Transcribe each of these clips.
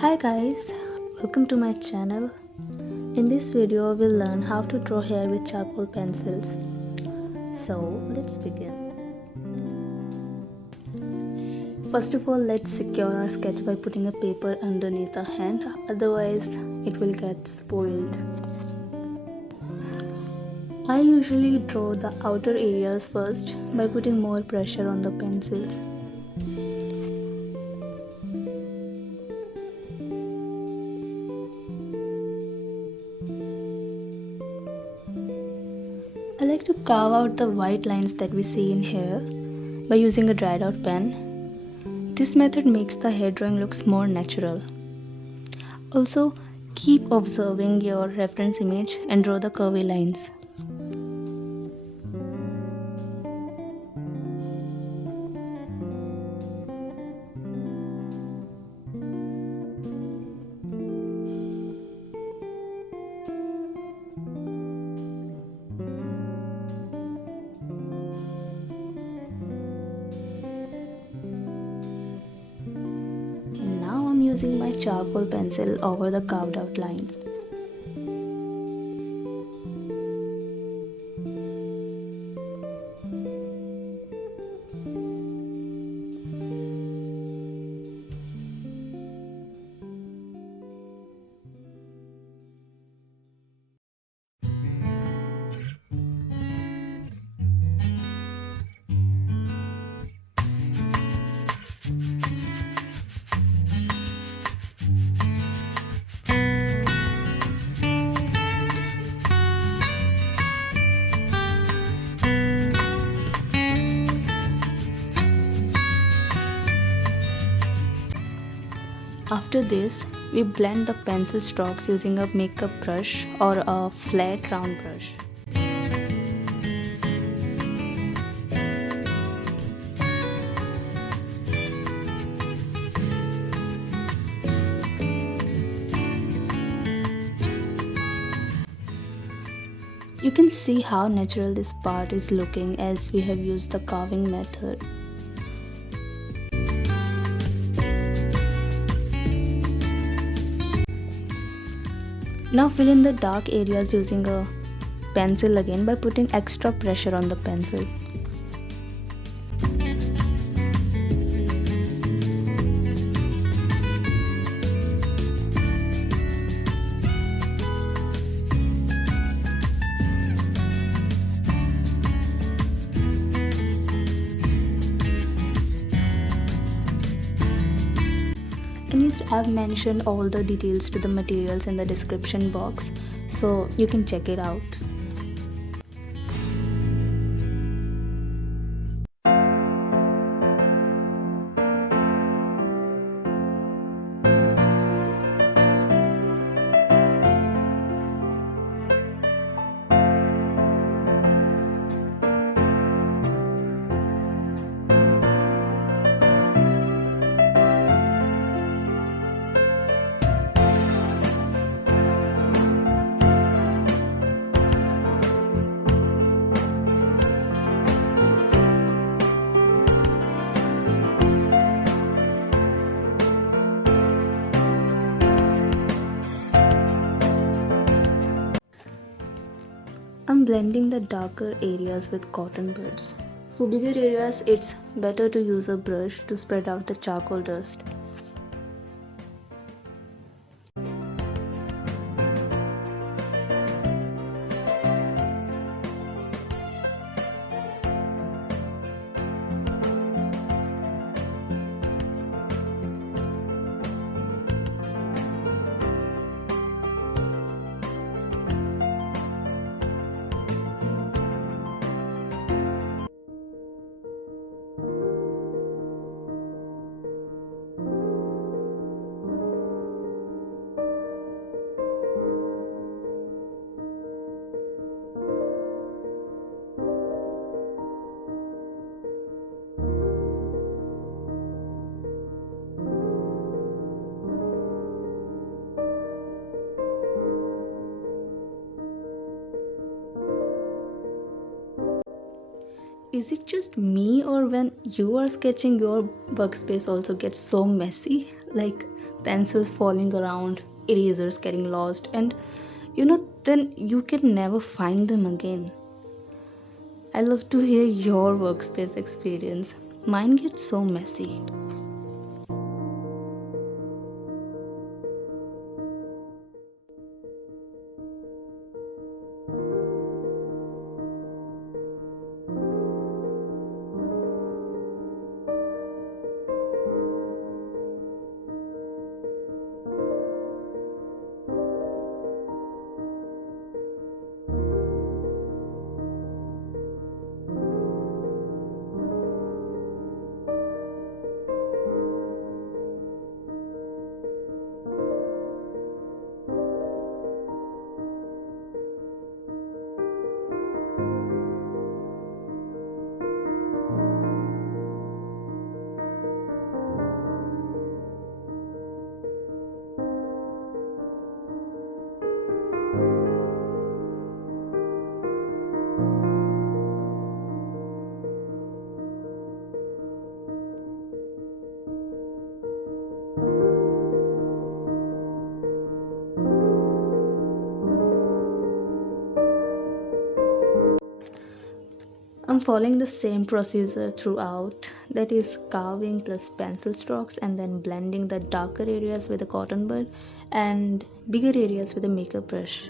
Hi guys, welcome to my channel. In this video we'll learn how to draw hair with charcoal pencils. So let's begin. First of all, let's secure our sketch by putting a paper underneath our hand, otherwise it will get spoiled. I usually draw the outer areas first by putting more pressure on the pencils. I like to carve out the white lines that we see in here by using a dried out pen. This method makes the hair drawing looks more natural. Also, keep observing your reference image and draw the curvy lines. Using my charcoal pencil over the carved out lines. After this, we blend the pencil strokes using a makeup brush or a flat round brush. You can see how natural this part is looking as we have used the carving method. Now fill in the dark areas using a pencil again by putting extra pressure on the pencil. And yes, I've mentioned all the details to the materials in the description box, so you can check it out. I'm blending the darker areas with cotton buds. For bigger areas, it's better to use a brush to spread out the charcoal dust. is it just me, or when you are sketching, your workspace also gets so messy? Like pencils falling around, erasers getting lost, and then you can never find them again. I love to hear your workspace experience. Mine gets so messy. I'm following the same procedure throughout, that is carving plus pencil strokes and then blending the darker areas with a cotton bud and bigger areas with a makeup brush.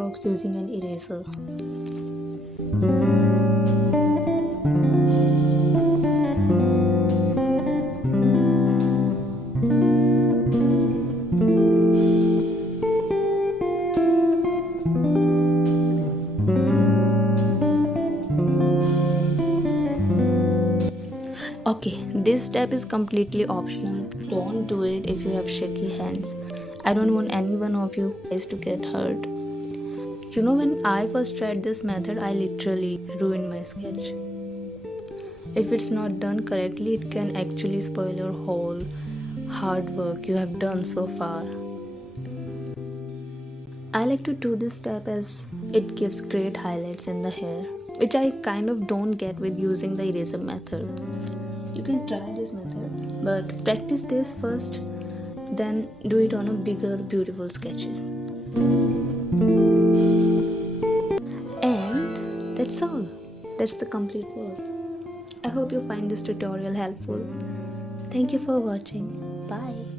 strokes using an eraser. Okay, this step is completely optional. Don't do it if you have shaky hands. I don't want any one of you guys to get hurt. You know, when I first tried this method, I literally ruined my sketch. If it's not done correctly, it can actually spoil your whole hard work you have done so far. I like to do this step as it gives great highlights in the hair, which I kind of don't get with using the eraser method. You can try this method, but practice this first, then do it on a bigger, beautiful sketches. And that's all. That's the complete work. I hope you find this tutorial helpful. Thank you for watching. Bye.